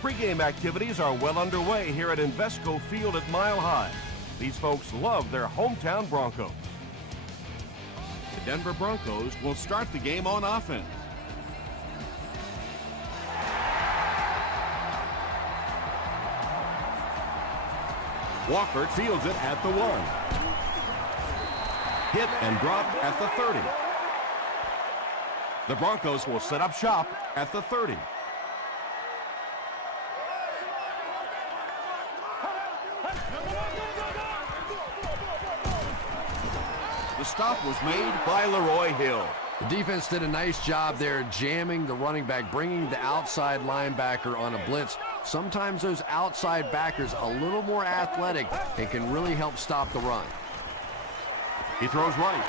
Pre-game activities are well underway here at Invesco Field at Mile High. These folks love their hometown Broncos. The Denver Broncos will start the game on offense. Walker fields it at the 1. Hit and dropped at the 30. The Broncos will set up shop at the 30. The stop was made by Leroy Hill. The defense did a nice job there jamming the running back, bringing the outside linebacker on a blitz. Sometimes those outside backers a little more athletic and can really help stop the run. He throws right.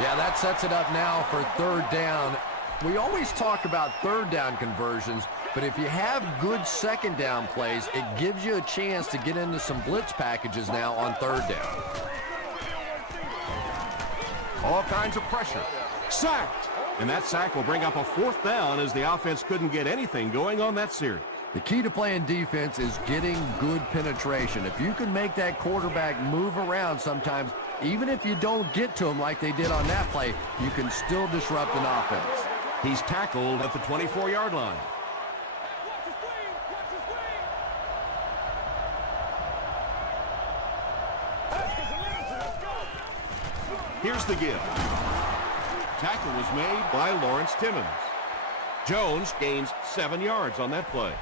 Yeah, that sets it up now for 3rd down. We always talk about 3rd down conversions, but if you have good 2nd down plays, it gives you a chance to get into some blitz packages now on 3rd down. All kinds of pressure. Sacked! And that sack will bring up a 4th down as the offense couldn't get anything going on that series. The key to playing defense is getting good penetration. If you can make that quarterback move around sometimes, even if you don't get to him like they did on that play, you can still disrupt an offense. He's tackled at the 24-yard line. Here's the give. Tackle was made by Lawrence Timmons. Jones gains 7 yards on that play.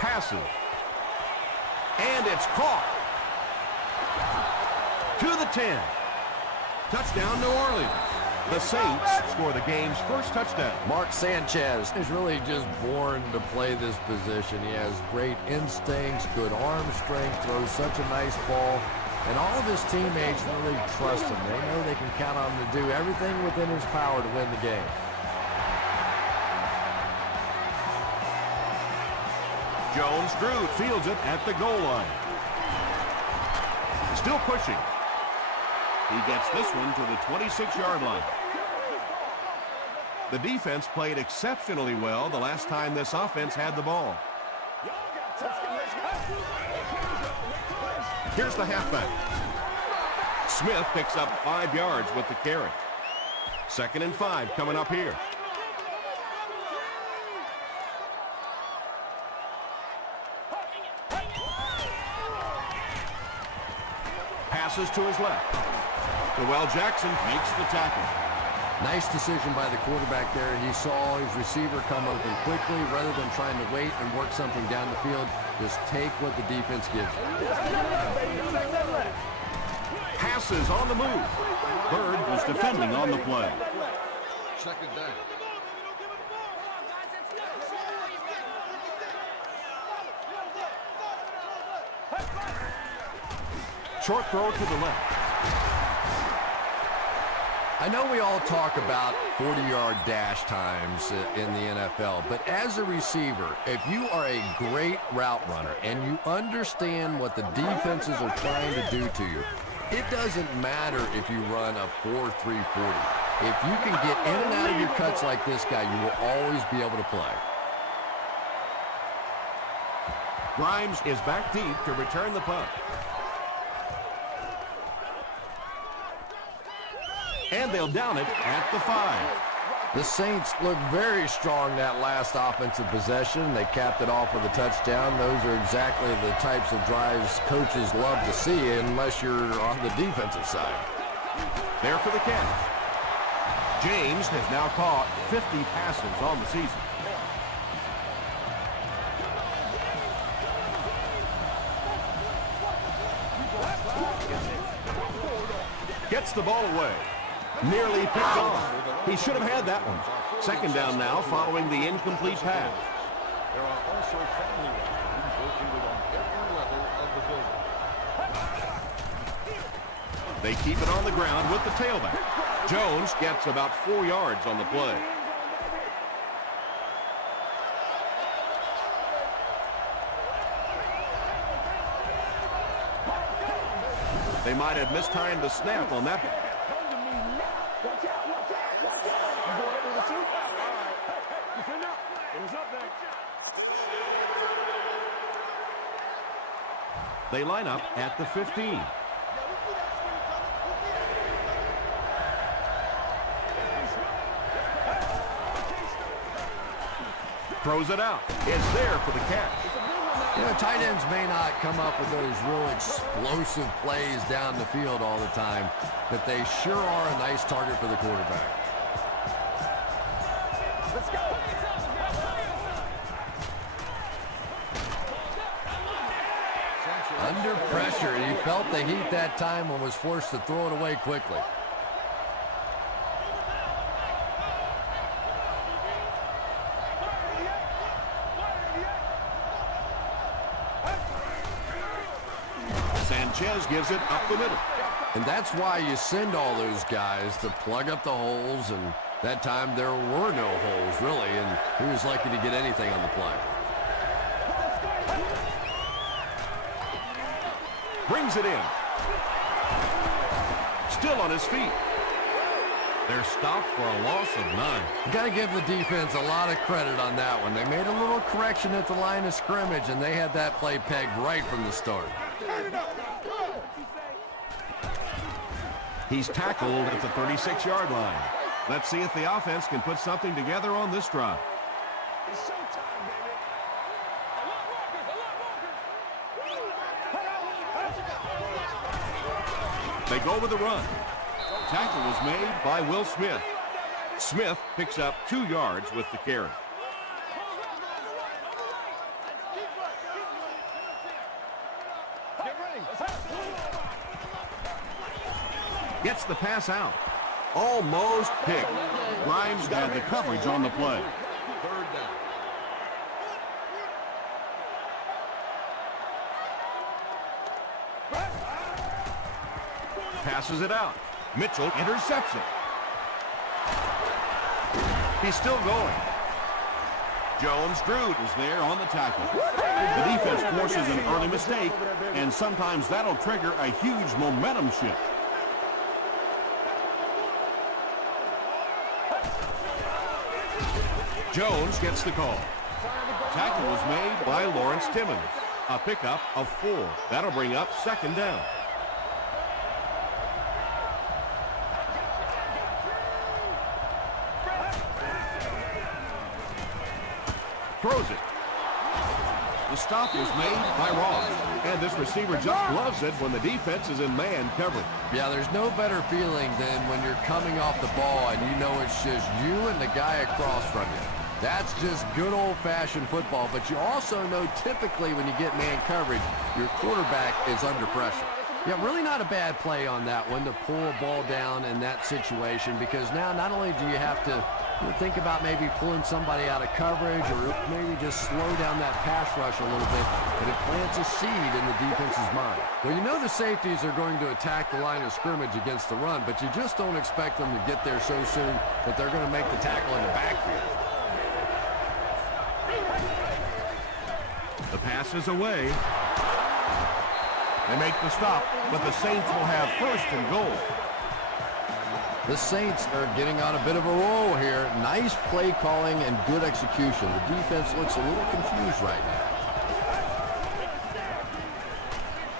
Passes. And it's caught. To the 10. Touchdown, New Orleans. The Saints score the game's first touchdown. Mark Sanchez is really just born to play this position. He has great instincts, good arm strength, throws such a nice ball, and all of his teammates really trust him. They know they can count on him to do everything within his power to win the game. Jones-Drew fields it at the goal line. Still pushing. He gets this one to the 26-yard line. The defense played exceptionally well the last time this offense had the ball. Here's the halfback. Smith picks up 5 yards with the carry. 2nd and 5 coming up here. Passes to his left. Noel Jackson makes the tackle. Nice decision by the quarterback there. He saw his receiver come open quickly rather than trying to wait and work something down the field. Just take what the defense gives you. Passes on the move. Bird was defending on the play. 2nd down. Short throw to the left. I know we all talk about 40-yard dash times in the NFL, but as a receiver, if you are a great route runner and you understand what the defenses are trying to do to you, it doesn't matter if you run a 4.3 40. If you can get in and out of your cuts like this guy, you will always be able to play. Grimes is back deep to return the punt. And they'll down it at the 5. The Saints look very strong that last offensive possession. They capped it off with a touchdown. Those are exactly the types of drives coaches love to see unless you're on the defensive side. There for the catch. James has now caught 50 passes on the season. Gets the ball away. Nearly picked off. He should have had that one. 2nd down now following the incomplete pass. There are also family rooms located on every level of the building. They keep it on the ground with the tailback. Jones gets about 4 yards on the play. They might have mistimed the snap on that. They line up at the 15. Throws it out. It's there for the catch. You know, tight ends may not come up with those real explosive plays down the field all the time, but they sure are a nice target for the quarterback. Let's go. Under pressure, and he felt the heat that time and was forced to throw it away quickly. Sanchez gives it up the middle. And that's why you send all those guys to plug up the holes, and that time there were no holes, really, and he was lucky to get anything on the play. Brings it in. Still on his feet. They're stopped for a loss of 9. You got to give the defense a lot of credit on that one. They made a little correction at the line of scrimmage, and they had that play pegged right from the start. He's tackled at the 36-yard line. Let's see if the offense can put something together on this drive. They go with the run. Tackle was made by Will Smith. Smith picks up 2 yards with the carry. Gets the pass out. Almost picked. Grimes had the coverage on the play. Third down. Passes it out. Mitchell intercepts it. He's still going. Jones-Drew is there on the tackle. The defense forces an early mistake, and sometimes that'll trigger a huge momentum shift. Jones gets the call. Tackle was made by Lawrence Timmons. A pickup of 4. That'll bring up 2nd down. Throws it. The stop was made by Ross. And this receiver just gloves it when the defense is in man coverage. Yeah, there's no better feeling than when you're coming off the ball and you know it's just you and the guy across from you. That's just good old-fashioned football, but you also know typically when you get man coverage, your quarterback is under pressure. Yeah, really not a bad play on that one to pull a ball down in that situation, because now not only do you have to think about maybe pulling somebody out of coverage or maybe just slow down that pass rush a little bit, but it plants a seed in the defense's mind. Well, you know the safeties are going to attack the line of scrimmage against the run, but you just don't expect them to get there so soon that they're going to make the tackle in the backfield. The pass is away. They make the stop, but the Saints will have 1st and goal. The Saints are getting on a bit of a roll here. Nice play calling and good execution. The defense looks a little confused right now.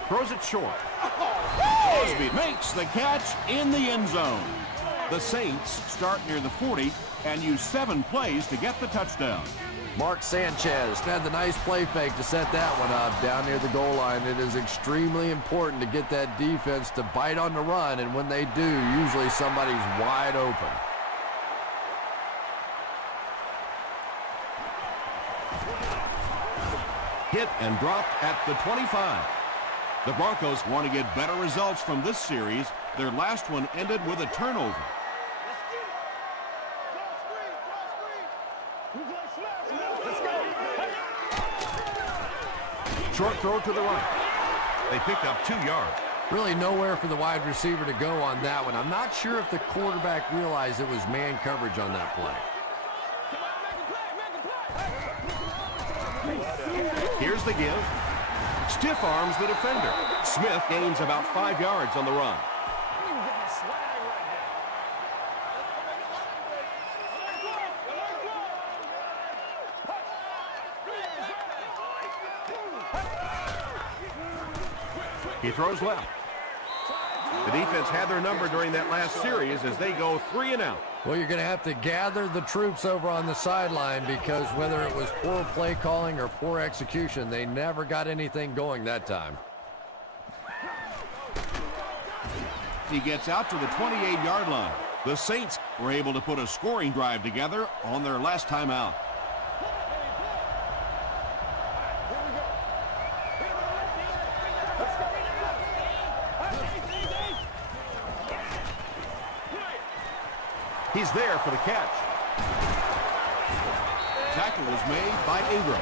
Throws it short. Crosby makes the catch in the end zone. The Saints start near the 40 and use 7 plays to get the touchdown. Mark Sanchez had the nice play fake to set that one up down near the goal line. It is extremely important to get that defense to bite on the run, and when they do, usually somebody's wide open. Hit and dropped at the 25. The Broncos want to get better results from this series. Their last one ended with a turnover. Short throw to the right. They pick up 2 yards. Really nowhere for the wide receiver to go on that one. I'm not sure if the quarterback realized it was man coverage on that play. Here's the give. Stiff arms the defender. Smith gains about 5 yards on the run. He throws left. The defense had their number during that last series as they go 3 and out. Well, you're going to have to gather the troops over on the sideline because whether it was poor play calling or poor execution, they never got anything going that time. He gets out to the 28-yard line. The Saints were able to put a scoring drive together on their last time out. He's there for the catch. Tackle was made by Ingram.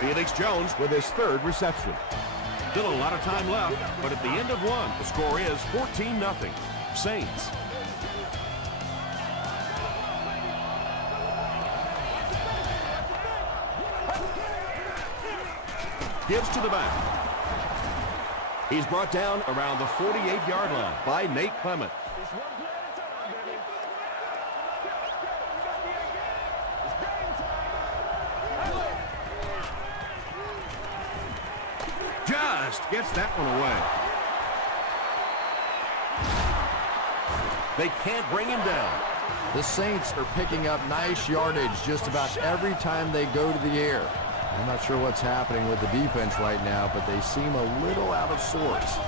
Felix Jones with his 3rd reception. Still a lot of time left, but at the end of one, the score is 14-0. Saints. Gives to the back. He's brought down around the 48-yard line by Nate Clement. Just gets that one away. They can't bring him down. The Saints are picking up nice yardage just about every time they go to the air. I'm not sure what's happening with the defense right now, but they seem a little out of sorts.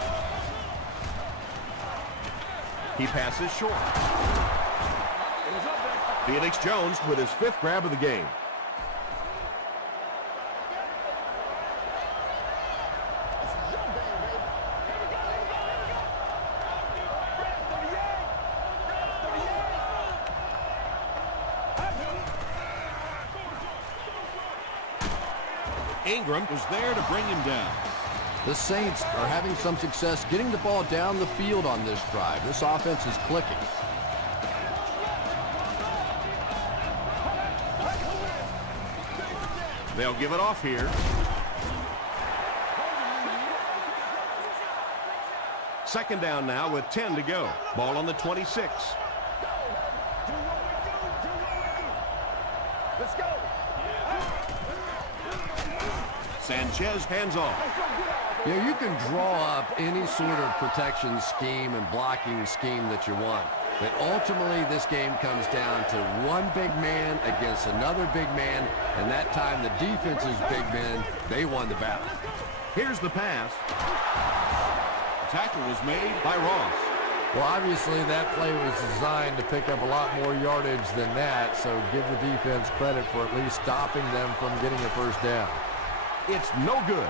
He passes short. Felix Jones with his 5th grab of the game. Ingram was there to bring him down. The Saints are having some success getting the ball down the field on this drive. This offense is clicking. They'll give it off here. Second down now with 10 to go. Ball on the 26. Let's go. Sanchez hands off. You know, you can draw up any sort of protection scheme and blocking scheme that you want. But ultimately, this game comes down to one big man against another big man. And that time, the defense's big men, they won the battle. Here's the pass. The tackle was made by Ross. Well, obviously, that play was designed to pick up a lot more yardage than that. So give the defense credit for at least stopping them from getting a first down. It's no good.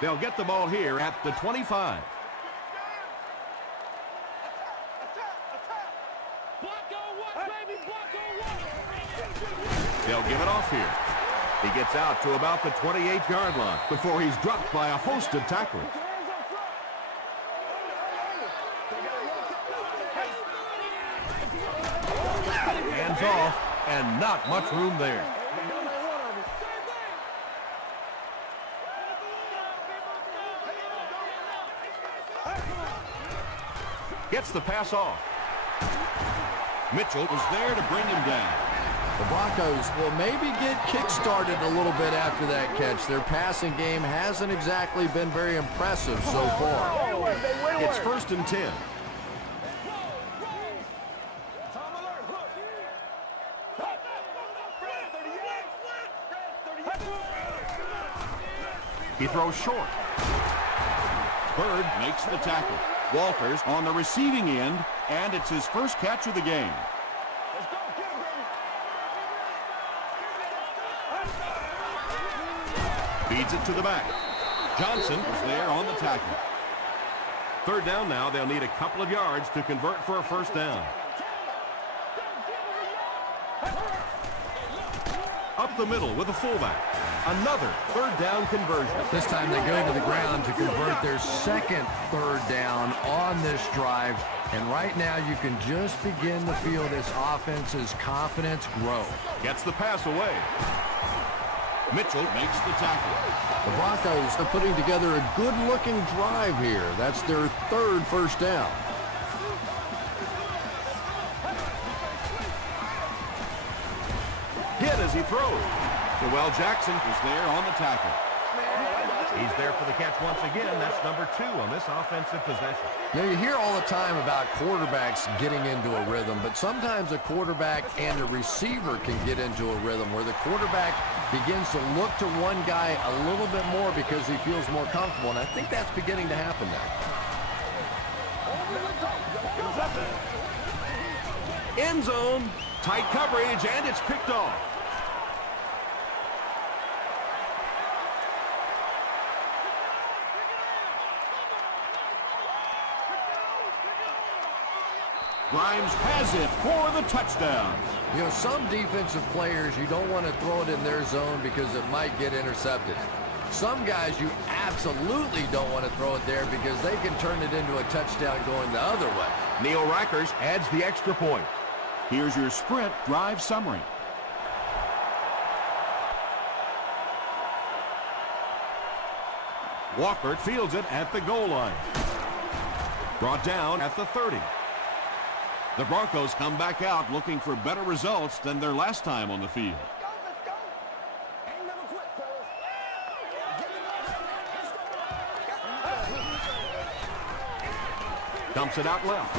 They'll get the ball here at the 25. They'll give it off here. He gets out to about the 28-yard line before he's dropped by a host of tacklers. Hands off, and not much room there. Gets the pass off. Mitchell was there to bring him down. The Broncos will maybe get kick-started a little bit after that catch. Their passing game hasn't exactly been very impressive so far. It's 1st and 10. He throws short. Bird makes the tackle. Walters on the receiving end, and it's his first catch of the game. Feeds it to the back. Johnson was there on the tackle. Third down now. They'll need a couple of yards to convert for a first down. Up the middle with a fullback. Another third down conversion. This time they go to the ground to convert their second third down on this drive. And right now you can just begin to feel this offense's confidence grow. Gets the pass away. Mitchell makes the tackle. The Broncos are putting together a good-looking drive here. That's their third first down. Hit as he throws. Terrell Jackson is there on the tackle. He's there for the catch once again. That's number 2 on this offensive possession. Now, you hear all the time about quarterbacks getting into a rhythm, but sometimes a quarterback and a receiver can get into a rhythm where the quarterback begins to look to one guy a little bit more because he feels more comfortable, and I think that's beginning to happen now. End zone, tight coverage, and it's picked off. Grimes has it for the touchdown. You know, some defensive players, you don't want to throw it in their zone because it might get intercepted. Some guys, you absolutely don't want to throw it there because they can turn it into a touchdown going the other way. Neil Reichers adds the extra point. Here's your sprint drive summary. Walker fields it at the goal line. Brought down at the 30. The Broncos come back out looking for better results than their last time on the field. Dumps it out left.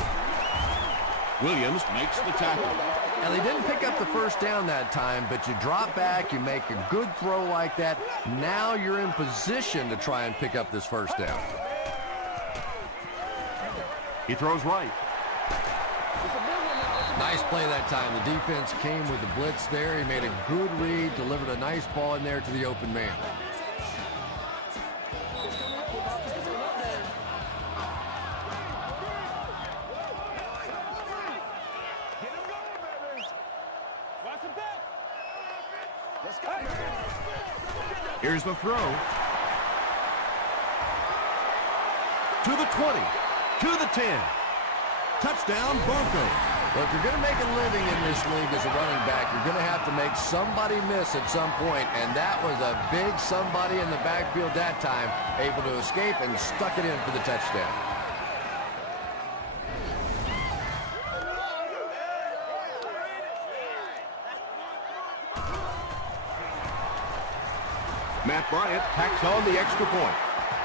Williams makes the tackle. Now, they didn't pick up the first down that time, but you drop back, you make a good throw like that. Now you're in position to try and pick up this first down. He throws right. Nice play that time. The defense came with the blitz there. He made a good read, delivered a nice ball in there to the open man. Here's the throw. To the 20. To the 10. Touchdown, Broncos. Well, if you're going to make a living in this league as a running back, you're going to have to make somebody miss at some point, and that was a big somebody in the backfield that time, able to escape and stuck it in for the touchdown. Matt Bryant packs on the extra point.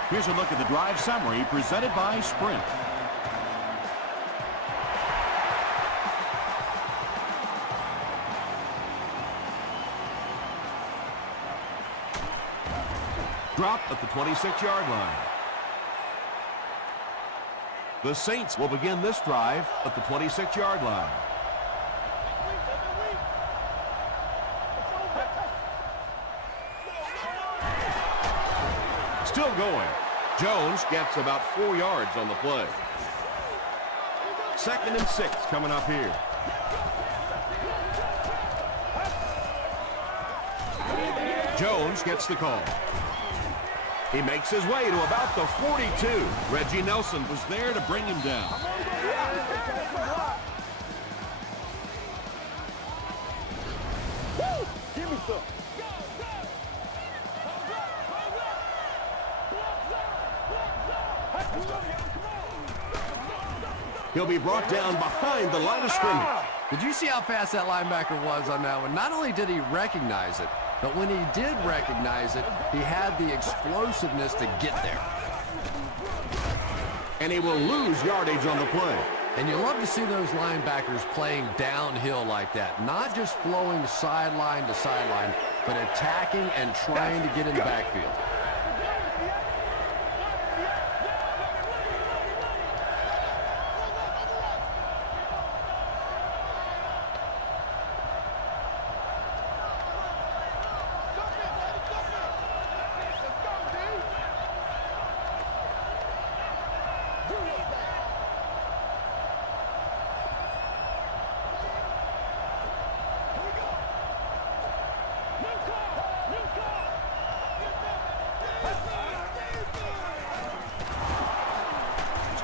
Here's a look at the drive summary presented by Sprint. Dropped at the 26-yard line. The Saints will begin this drive at the 26-yard line. Still going. Jones gets about 4 yards on the play. 2nd and 6 coming up here. Jones gets the call. He makes his way to about the 42. Reggie Nelson was there to bring him down. Give me some. He'll be brought down behind the line of scrimmage. Did you see how fast that linebacker was on that one? Not only did he recognize it, but when he did recognize it, he had the explosiveness to get there. And he will lose yardage on the play. And you love to see those linebackers playing downhill like that. Not just flowing sideline to sideline, but attacking and trying to get in the backfield.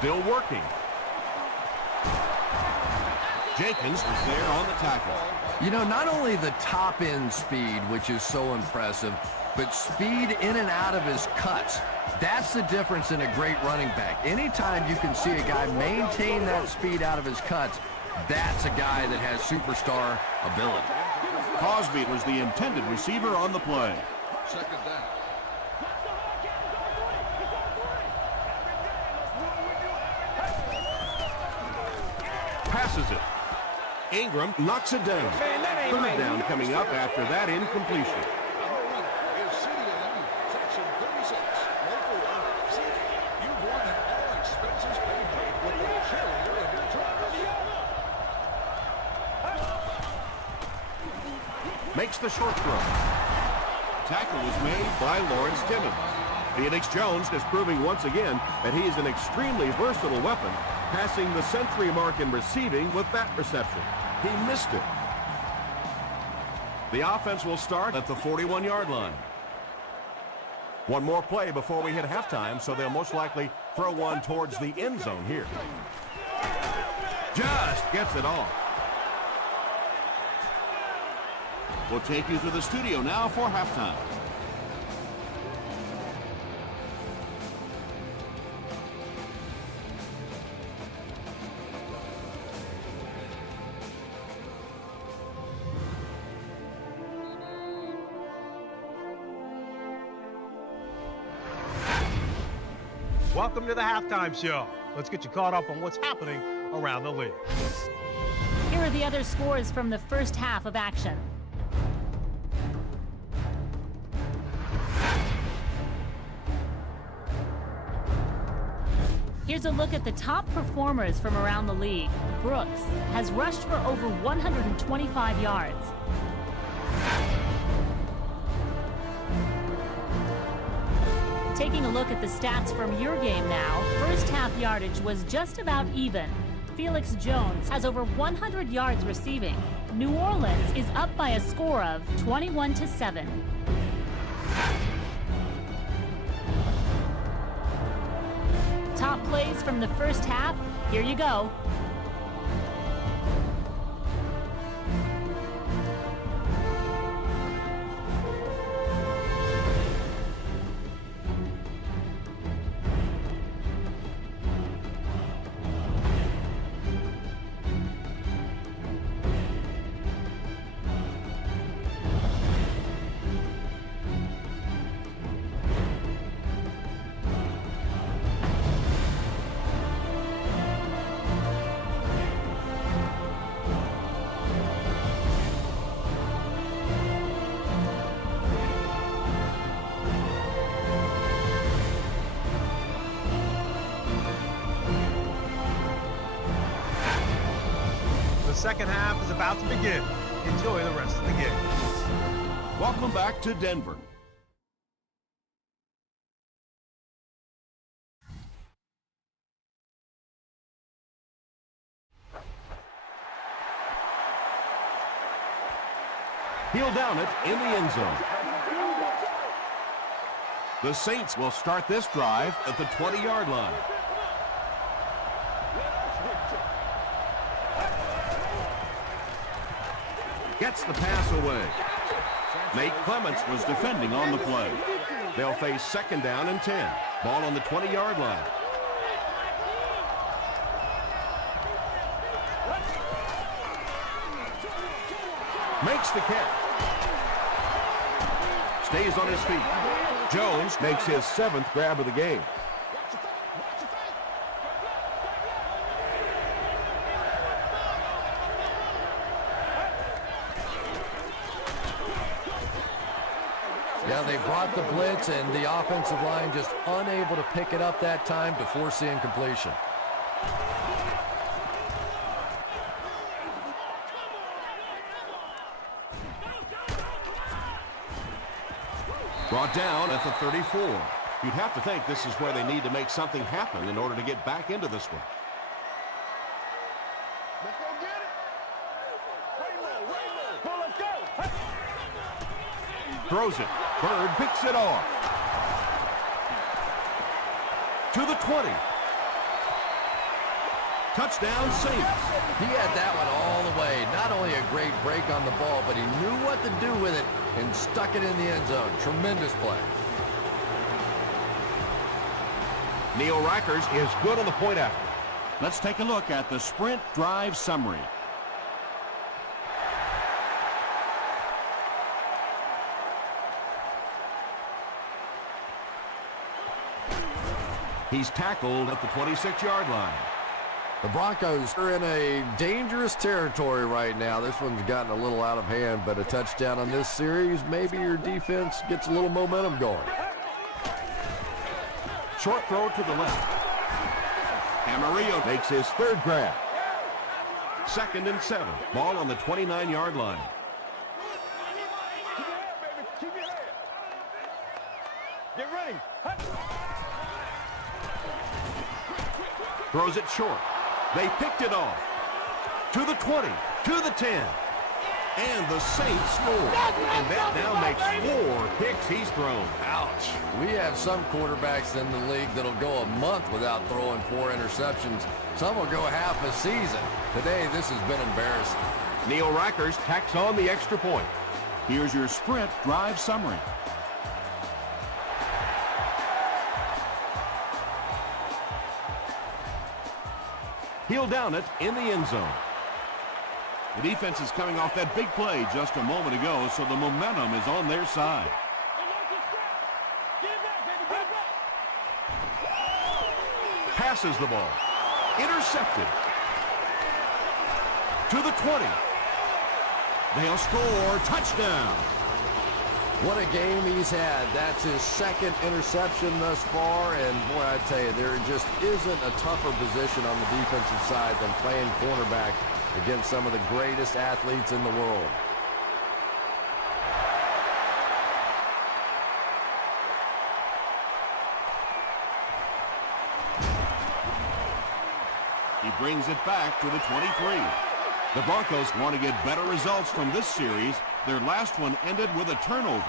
Still working. Jenkins is there on the tackle. You know, not only the top-end speed, which is so impressive, but speed in and out of his cuts. That's the difference in a great running back. Anytime you can see a guy maintain that speed out of his cuts, that's a guy that has superstar ability. Crosby was the intended receiver on the play. Second down. Passes it. Ingram knocks it down. Third down coming up after that incompletion. Number 1 is CN, section 36. No 4. CN, you've won an all-expenses paid trip with the cheerleader of your choice. Makes the short throw. Tackle was made by Lawrence Timmons. Phoenix Jones is proving once again that he is an extremely versatile weapon, passing the century mark in receiving with that reception. He missed it. The offense will start at the 41-yard line. One more play before we hit halftime, so they'll most likely throw one towards the end zone here. Just gets it off. We'll take you to the studio now for halftime. Welcome to the halftime show. Let's get you caught up on what's happening around the league. Here are the other scores from the first half of action. Here's a look at the top performers from around the league. Brooks has rushed for over 125 yards. Taking a look at the stats from your game now, first half yardage was just about even. Felix Jones has over 100 yards receiving. New Orleans is up by a score of 21-7. Top plays from the first half, here you go. The second half is about to begin. Enjoy the rest of the game. Welcome back to Denver. He'll down it in the end zone. The Saints will start this drive at the 20-yard line. Gets the pass away. Nate Clements was defending on the play. They'll face second down and 10. Ball on the 20-yard line. Makes the catch. Stays on his feet. Jones makes his 7th grab of the game. Yeah, they brought the blitz, and the offensive line just unable to pick it up that time to force the incompletion. Brought down at the 34. You'd have to think this is where they need to make something happen in order to get back into this one. Let's go get it. Let's go. Throws it. Bird picks it off. To the 20. Touchdown, Saints. He had that one all the way. Not only a great break on the ball, but he knew what to do with it and stuck it in the end zone. Tremendous play. Neil Rackers is good on the point after. Let's take a look at the sprint drive summary. He's tackled at the 26-yard line. The Broncos are in a dangerous territory right now. This one's gotten a little out of hand, but a touchdown on this series, maybe your defense gets a little momentum going. Short throw to the left. Camarillo makes his third grab. 2nd and 7. Ball on the 29-yard line. Get ready. Throws it short. They picked it off. To the 20. To the 10. And the Saints score. And that now makes 4 picks he's thrown. Ouch. We have some quarterbacks in the league that'll go a month without throwing 4 interceptions. Some will go half a season. Today, this has been embarrassing. Neil Rackers tacks on the extra point. Here's your sprint drive summary. He'll down it in the end zone. The defense is coming off that big play just a moment ago, so the momentum is on their side. Passes the ball. Intercepted. To the 20. They'll score. Touchdown. What a game he's had. That's his 2nd interception thus far, and boy, I tell you, there just isn't a tougher position on the defensive side than playing cornerback against some of the greatest athletes in the world. He brings it back to the 23. The Broncos want to get better results from this series. Their last one ended with a turnover.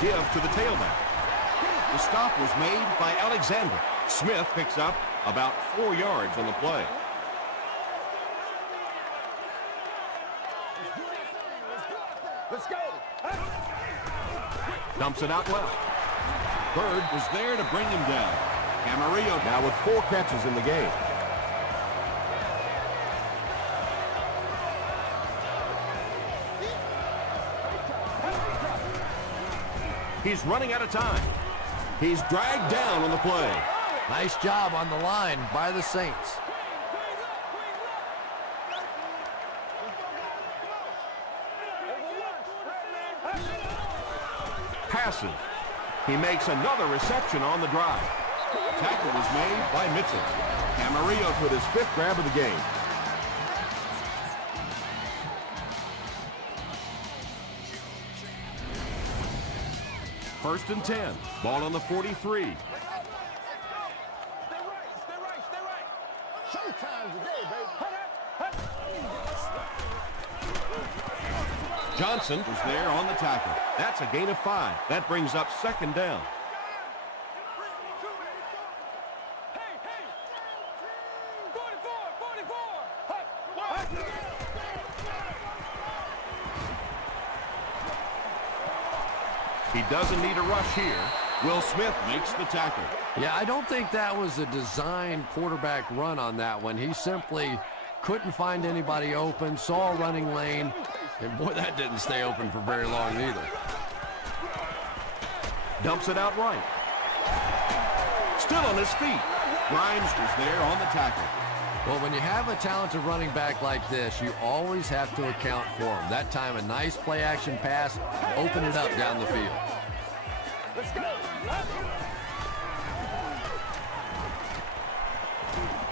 Give to the tailback. The stop was made by Alexander. Smith picks up about 4 yards on the play. Let's go. Dumps it out left. Bird was there to bring him down. Camarillo Now with 4 catches in the game. He's running out of time. He's dragged down on the play. Nice job on the line by the Saints. Passes. He makes another reception on the drive. tackle was made by Mitchell. Camarillo with his 5th grab of the game. First and 10. Ball on the 43. Johnson Was there on the tackle. That's a gain of 5. That brings up 2nd down. He doesn't need a rush here. Will Smith makes the tackle. Yeah, I don't think that was a designed quarterback run on that one. He simply couldn't find anybody open, saw a running lane, and boy, that didn't stay open for very long either. Dumps it out right. Still on his feet. Grimes was there on the tackle. Well, when you have a talented running back like this, you always have to account for him. That time, a nice play-action pass, open it up down the field. Let's go.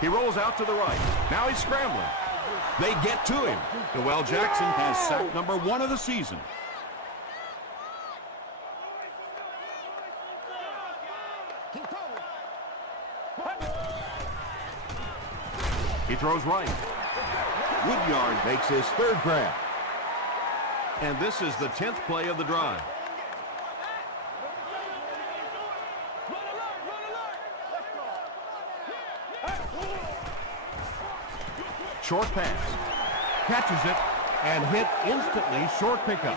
He rolls out to the right. Now he's scrambling. They get to him. Noel Jackson Has sack number 1 of the season. He throws right. Woodyard makes his 3rd grab. And this is the 10th play of the drive. Short pass. Catches it and hit instantly. Short pickup.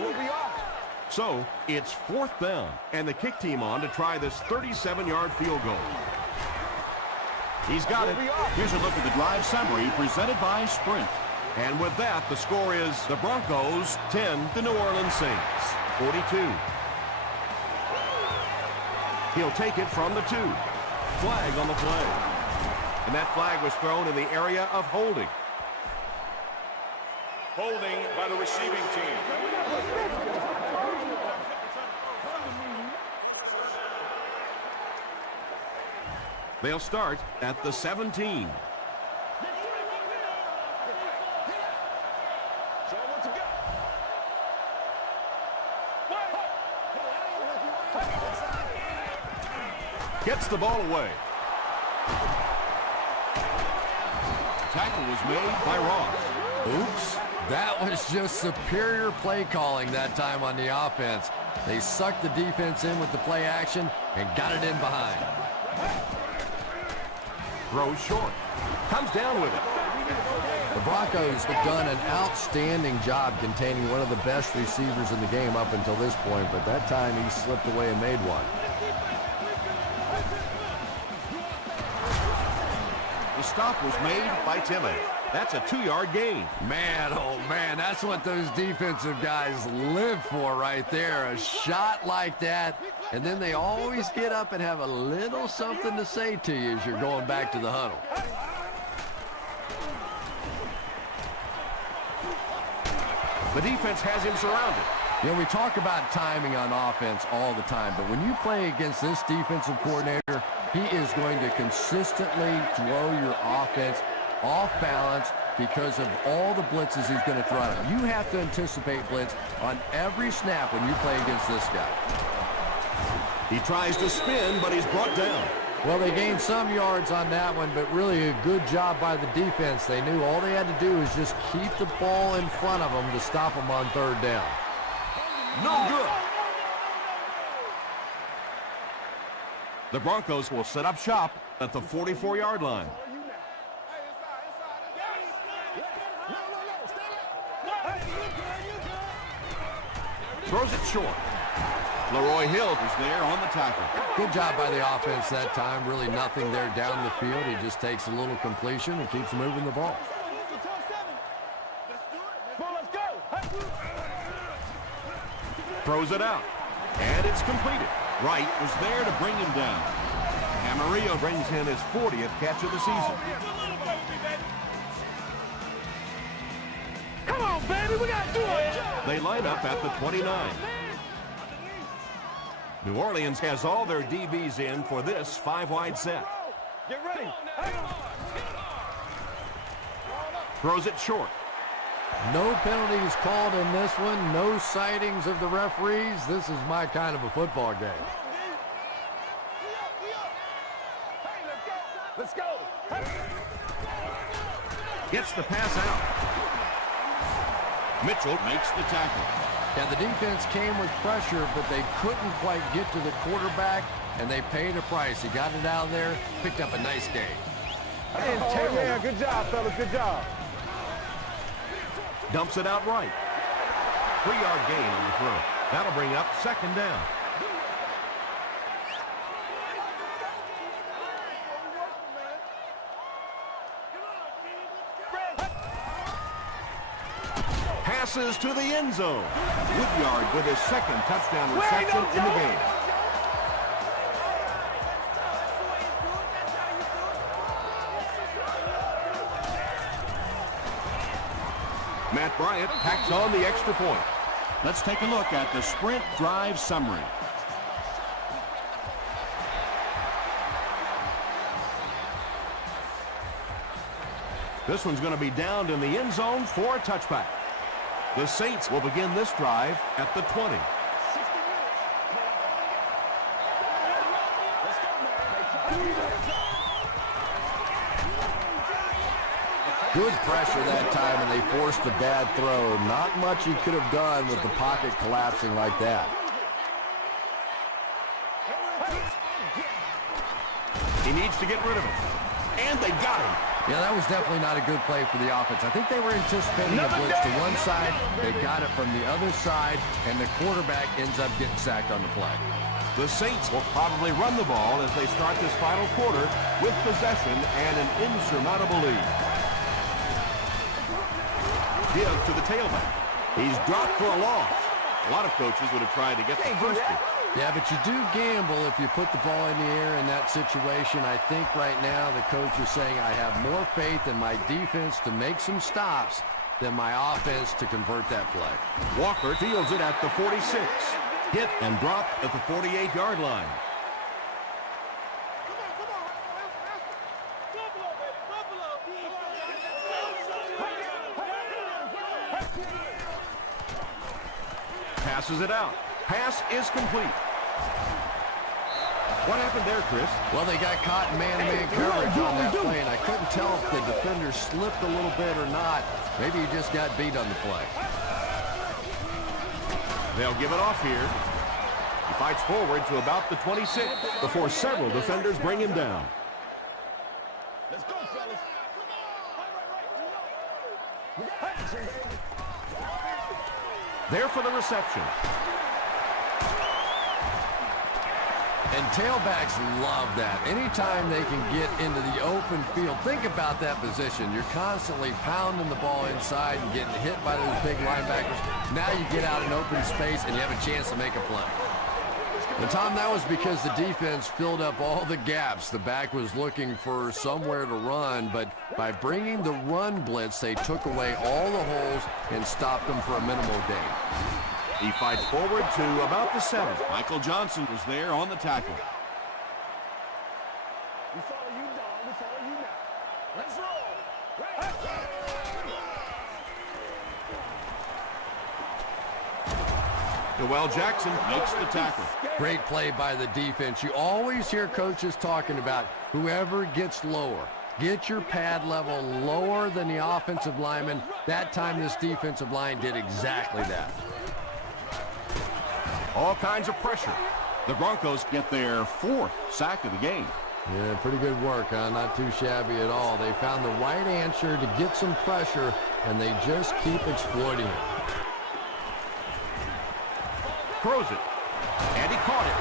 So it's 4th down, and the kick team on to try this 37-yard field goal. He's got it. Here's a look at the drive summary presented by Sprint. And with that, the score is the Broncos 10, the New Orleans Saints 42. He'll take it from the 2. Flag on the play. And that flag was thrown in the area of holding. Holding by the receiving team. They'll start at the 17. Gets the ball away. Tackle was made by Ross. Oops. That was just superior play calling that time on the offense. They sucked the defense in with the play action and got it in behind. Throws short. Comes down with it. The Broncos have done an outstanding job containing one of the best receivers in the game up until this point, but that time he slipped away and made one. The stop was made by Timmy. That's a 2-yard gain. Man, oh man, that's what those defensive guys live for right there. A shot like that, and then they always get up and have a little something to say to you as you're going back to the huddle. The defense has him surrounded. You know, we talk about timing on offense all the time, but when you play against this defensive coordinator, he is going to consistently throw your offense off balance because of all the blitzes he's going to throw at him. You have to anticipate blitz on every snap when you play against this guy. He tries to spin, but he's brought down. Well, they gained some yards on that one, but really a good job by the defense. They knew all they had to do is just keep the ball in front of them to stop them on 3rd down. No good. The Broncos will set up shop at the 44-yard line. Throws it short. Leroy Hill is there on the tackle. Good job by the offense that time. Really nothing there down the field. He just takes a little completion and keeps moving the ball. Throws it out. And it's completed. Wright was there to bring him down. Camarillo brings in his 40th catch of the season. Come on, baby, we got to do it. They line up at the 29. New Orleans has all their DBs in for this 5-wide set. Get ready. Throws it short. No penalties called in this one. No sightings of the referees. This is my kind of a football game. Let's go. Gets the pass out. Mitchell makes the tackle. Yeah, the defense came with pressure, but they couldn't quite get to the quarterback, and they paid a price. He got it out there, picked up a nice gain. Hey, man, good job, fellas. Good job. Dumps it out right. 3-yard gain on the throw. That'll bring up 2nd down. Passes to the end zone. Woodyard with his 2nd touchdown reception in the game. Matt Bryant packs on the extra point. Let's take a look at the Sprint drive summary. This one's going to be downed in the end zone for a touchback. The Saints will begin this drive at the 20. Good pressure that time, and they forced a bad throw. Not much he could have done with the pocket collapsing like that. He needs to get rid of it. And they got him. Yeah, that was definitely not a good play for the offense. I think they were anticipating a blitz to one side. They got it from the other side, and the quarterback ends up getting sacked on the play. The Saints will probably run the ball as they start this final quarter with possession and an insurmountable lead. Give to the tailback. He's dropped for a loss. A lot of coaches would have tried to get the first one. Yeah, but you do gamble if you put the ball in the air in that situation. I think right now the coach is saying I have more faith in my defense to make some stops than my offense to convert that play. Walker fields it at the 46. Hit and dropped at the 48-yard line. Passes it out. Pass is complete. What happened there, Chris? Well, they got caught in man-to-man coverage on that play, and I couldn't tell if the defender slipped a little bit or not. Maybe he just got beat on the play. They'll give it off here. He fights forward to about the 26 before several defenders bring him down. Let's go, fellas. There for the reception. And tailbacks love that. Anytime they can get into the open field, think about that position. You're constantly pounding the ball inside and getting hit by those big linebackers. Now you get out in open space and you have a chance to make a play. And, Tom, that was because the defense filled up all the gaps. The back was looking for somewhere to run, but by bringing the run blitz, they took away all the holes and stopped them for a minimal gain. He fights forward to about the 7. Michael Johnson was there on the tackle. We follow you, dog. We follow you now. Let's roll. Noel Jackson makes the tackle. Great play by the defense. You always hear coaches talking about whoever gets lower. Get your pad level lower than the offensive lineman. That time this defensive line did exactly that. All kinds of pressure. The Broncos get their 4th sack of the game. Yeah, pretty good work, huh? Not too shabby at all. They found the right answer to get some pressure, and they just keep exploiting it. Throws it. And he caught it.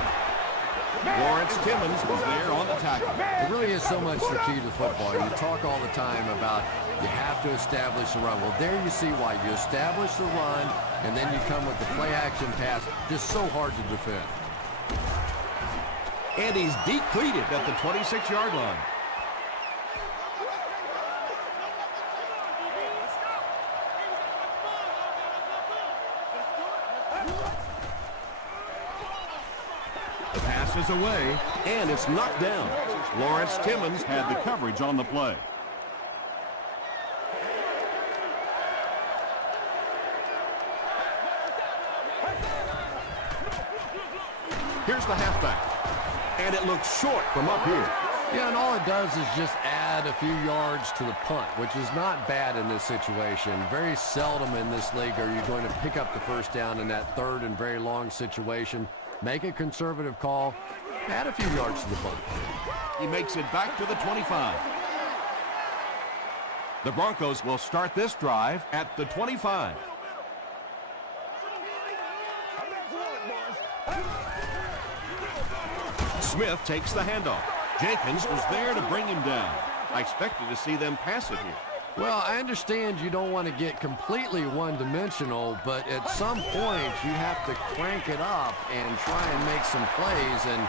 Lawrence Timmons was there on the tackle. It really is so much the key to football. You talk all the time about you have to establish the run. Well, there you see why. You establish the run, and then you come with the play-action pass. Just so hard to defend. And he's depleted at the 26-yard line. The pass is away, and it's knocked down. Lawrence Timmons Had the coverage on the play. Here's the halfback. And it looks short from up here. Yeah, and all it does is just add a few yards to the punt, which is not bad in this situation. Very seldom in this league are you going to pick up the first down in that third and very long situation. Make a conservative call, add a few yards to the punt. He makes it back to the 25. The Broncos will start this drive at the 25. Smith takes the handoff. Jenkins was there to bring him down. I expected to see them pass it here. Well, I understand you don't want to get completely one-dimensional, but at some point you have to crank it up and try and make some plays, and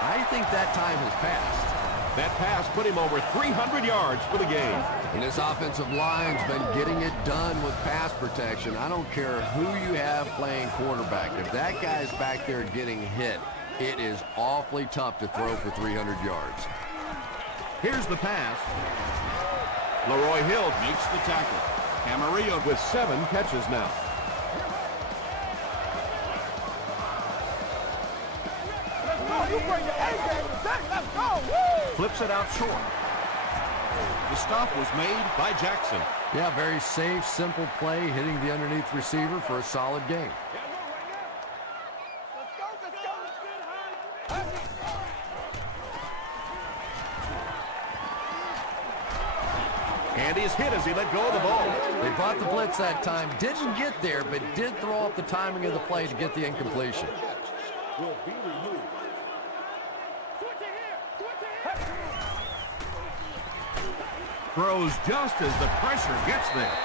I think that time has passed. That pass put him over 300 yards for the game. And this offensive line's been getting it done with pass protection. I don't care who you have playing quarterback. If that guy's back there getting hit, it is awfully tough to throw for 300 yards. Here's the pass. Leroy Hill Makes the tackle. Camarillo with 7 catches now. Flips it out short. The stop was made by Jackson. Yeah, very safe, simple play, hitting the underneath receiver for a solid game. And he's hit as he let go of the ball. They brought the blitz that time, didn't get there, but did throw off the timing of the play to get the incompletion. Will be removed. Throws just as the pressure gets there.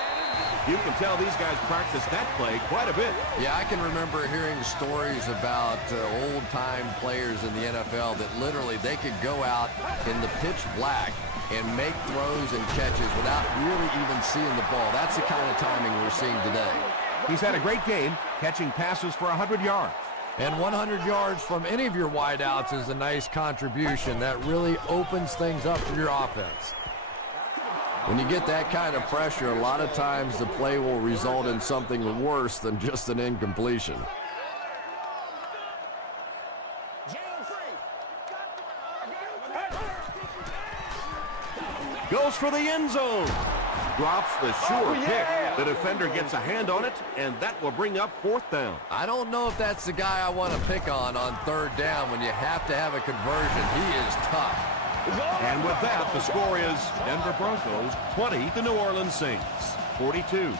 You can tell these guys practice that play quite a bit. Yeah, I can remember hearing stories about old-time players in the NFL that literally they could go out in the pitch black and make throws and catches without really even seeing the ball. That's the kind of timing we're seeing today. He's had a great game, catching passes for 100 yards. And 100 yards from any of your wideouts is a nice contribution. That really opens things up for your offense. When you get that kind of pressure, a lot of times the play will result in something worse than just an incompletion. Goes for the end zone. Drops the sure pick. The defender gets a hand on it, and that will bring up 4th down. I don't know if that's the guy I want to pick on 3rd down when you have to have a conversion. He is tough. And with that, the score is Denver Broncos 20, the New Orleans Saints 42.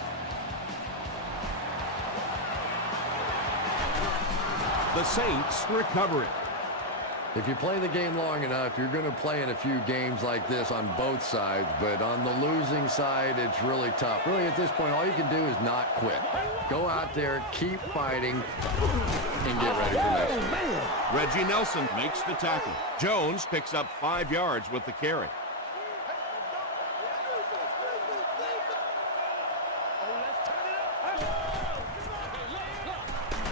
The Saints recover it. If you play the game long enough, you're going to play in a few games like this on both sides, but on the losing side, it's really tough. Really, at this point, all you can do is not quit. Go out there, keep fighting, and get ready for next week. Reggie Nelson makes the tackle. Jones picks up 5 yards with the carry.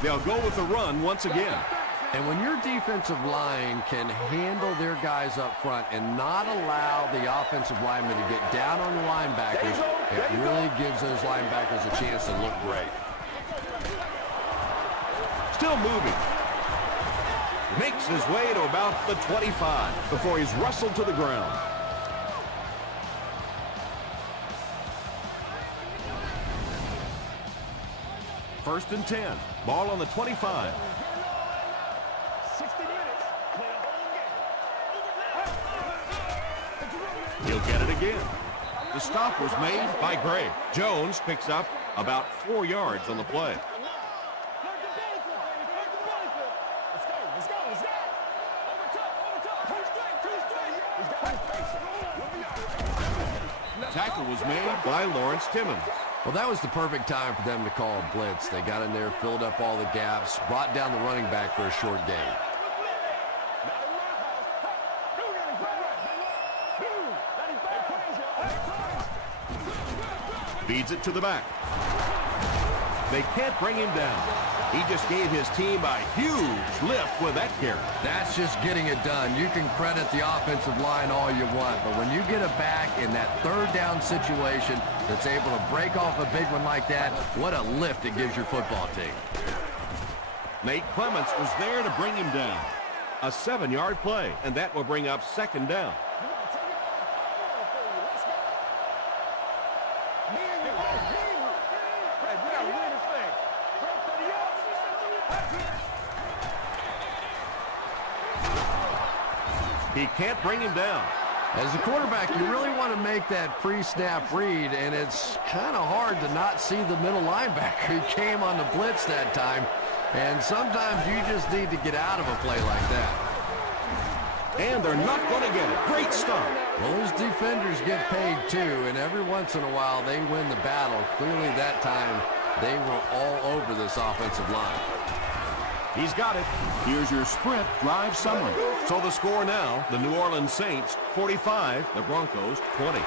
They'll go with the run once again. And when your defensive line can handle their guys up front and not allow the offensive linemen to get down on the linebackers, it really gives those linebackers a chance to look great. Still moving. Makes his way to about the 25 before he's wrestled to the ground. First and 10. Ball on the 25. 60 minutes. Play a whole game. He'll get it again. The stop was made by Gray. Jones picks up about 4 yards on the play. Tackle was made by Lawrence Timmons. Well, that was the perfect time for them to call a blitz. They got in there, filled up all the gaps, brought down the running back for a short gain. Feeds it to the back. They can't bring him down. He just gave his team a huge lift with that carry. That's just getting it done. You can credit the offensive line all you want, but when you get it back in that 3rd down situation that's able to break off a big one like that, what a lift it gives your football team. Nate Clements was there to bring him down. A 7-yard play, and that will bring up 2nd down. He can't bring him down. As a quarterback, you really want to make that pre-snap read, and it's kind of hard to not see the middle linebacker. He came on the blitz that time, and sometimes you just need to get out of a play like that. And they're not going to get it. Great stop. Well, those defenders get paid too, and every once in a while they win the battle. Clearly that time they were all over this offensive line. He's got it. Here's your sprint drive summary. So the score now, the New Orleans Saints 45, the Broncos 20.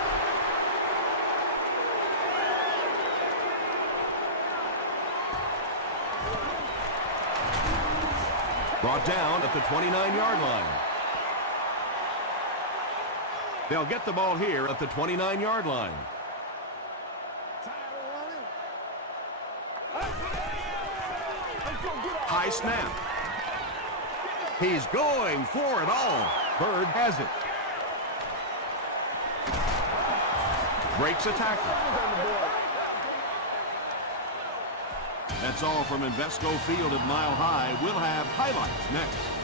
Brought down at the 29-yard line. They'll get the ball here at the 29-yard line. High snap. He's going for it all. Bird has it. Breaks a tackle. That's all from Invesco Field at Mile High. We'll have highlights next.